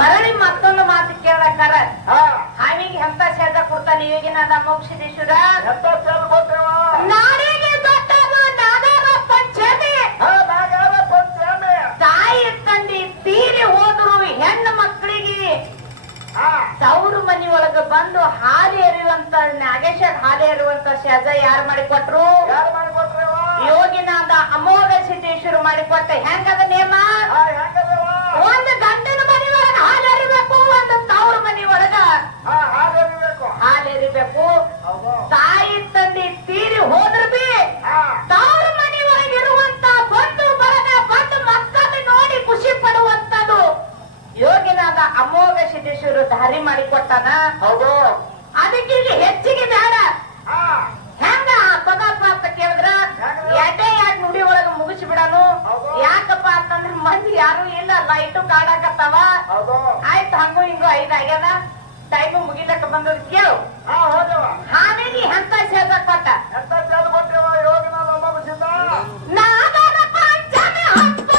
ಮರಳಿ ಮತ್ತೊಂದು ಮಾತು ಕೇಳಕ್ಕಾರ ಹಾವಿಗೆ ಎಂತ ಶಬ್ದ ಕೊಡ್ತಾನೆ ಈಗಿನ ಮೋಕ್ಷಿದೇಶ್ವರ ನಾಡಿಗೆ ದೊಡ್ಡದು ನಾಗರ ಪಂಚಮಿ ತಾಯಿ ತಂದೆ ತೀರಿ ಹೋದ್ರು ಹೆಣ್ಣು ಮಕ್ಕಳಿಗೆ ತವರು ಮನಿ ಒಳಗ ಬಂದು ಹಾಲು ಎರಿಯುವಂತ ನಾಗೇಶ್ವರ ಹಾಲು ಎರಿಯುವಂತ ಶಬ್ದ ಯಾರು ಮಾಡಿಕೊಟ್ರು? ಯೋಗಿನಾಥ ಅಮೋಘ ಸಿದ್ದೇಶ್ವರ ಮಾಡಿಕೊಟ್ಟ. ಹೆಂಗದ ನೇಮ? ಒಂದು ಗಂಡನ ಮನಿ ಒಳಗ ಹಾಲು ಎರಿಬೇಕು, ಒಂದು ತವ್ರ ಮನಿ ಒಳಗ ಹಾಲು ಎರಿಬೇಕು. ತಾಯಿ ತಂದೆ ತೀರಿ ಹೋದ್ರ ಬಿ ತವ್ರ ಮನಿ ಒಳಗೆ ಇರುವಂತ ಬಂಧು ಬಳಗ ಬಂದು ಮಕ್ಕಳು ನೋಡಿ ಖುಷಿ ಪಡುವಂತದ್ದು ಯೋಗಿನಾಥ ಅಮೋಘ ಸಿದ್ದೇಶ್ವರ ದಾರಿ ಮಾಡಿಕೊಟ್ಟಾನ. ಅದಕ್ಕೆ ಹೆಚ್ಚಿಗೆ ಬೇಡ. ಹೆಂಗ ಪದಪ್ಪ ಅಂತ ಕೇಳಿದ್ರ ಎಡೆ ಯಾಕೆ ನುಡಿ ಒಳಗ ಮುಗಿಸಿ ಬಿಡನು. ಯಾಕಪ್ಪ ಅಂತಂದ್ರ ಮಂದಿ ಯಾರು ಇಲ್ಲ, ಲೈಟು ಕಾಡಾಕತ್ತಾವ. ಆಯ್ತು ಹಂಗು ಹಿಂಗು 5 ಆಗ್ಯದ, ಟೈಮು ಮುಗಿಲಕ್ಕ ಬಂದದ ಕೇಳು. ಹಾನಿಗೆ ಎಂತ ಸೇದ ಕೊಟ್ಟ ನಾಗರ ಪಂಚಮಿ ಹಬ್ಬ